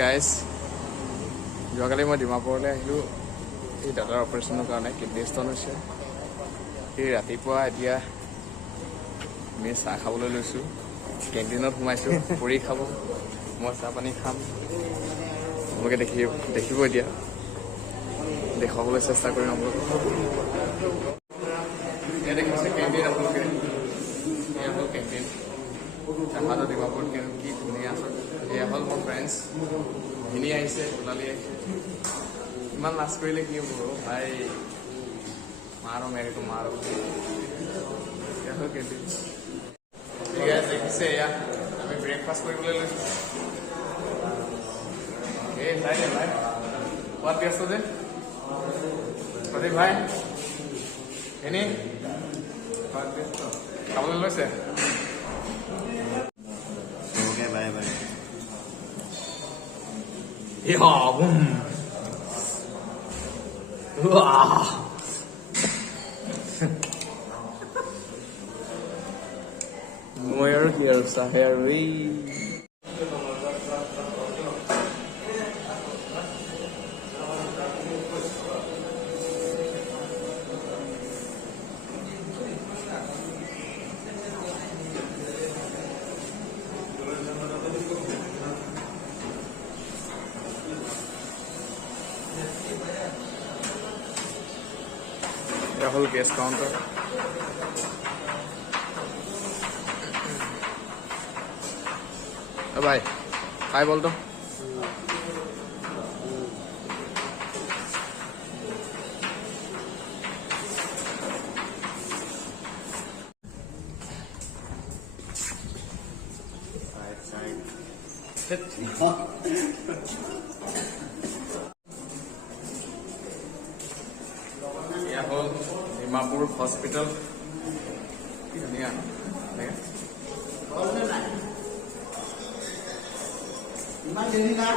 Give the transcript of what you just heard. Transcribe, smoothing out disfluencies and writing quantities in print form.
Guys যোৱাকালি মই ডিমাপুৰলৈ আহিলোঁ এই দাদাৰ অপাৰেশ্যনৰ কাৰণে কিডনী ষ্ট'ন হৈছে এই ৰাতিপুৱা এতিয়া আমি চাহ খাবলৈ লৈছোঁ কেণ্টিনত সোমাইছোঁ পুৰি খাব মই চাহ পানী খাম আপোনালোকে দেখিব এতিয়া দেখুৱাবলৈ চেষ্টা কৰিম আপোনালোকক এতিয়া দেখিছে কেণ্টিন আপোনালোকে এয়া হ'ল কেণ্টিন জাহাজৰ ডিমাপুৰত কি ধুনীয়া আছে এয়া হ'ল মোৰ ফ্ৰেণ্ডছ ভিনি আহিছে ওলালি আহিছে ইমান লাজ কৰিলে কি হ'ব ভাই মাৰো মেৰিটো মাৰো এয়া হ'ল কেণ্টিন ঠিক আছে দেখিছে এয়া আমি ব্ৰেকফাষ্ট কৰিবলৈ লৈছোঁ এই ভাই ভাই ক'ত ব্যস্ত যে প্ৰদীপ ভাই এনেই খাবলৈ লৈছে Ja, মই আৰু কি আৰু চাহে আৰু এই Rahul guest counter. Bye. Hi, बोल दो. এয়া হ'ল ডিমাপুৰ হস্পিটেল কি ধুনীয়া ইমান দেৰি না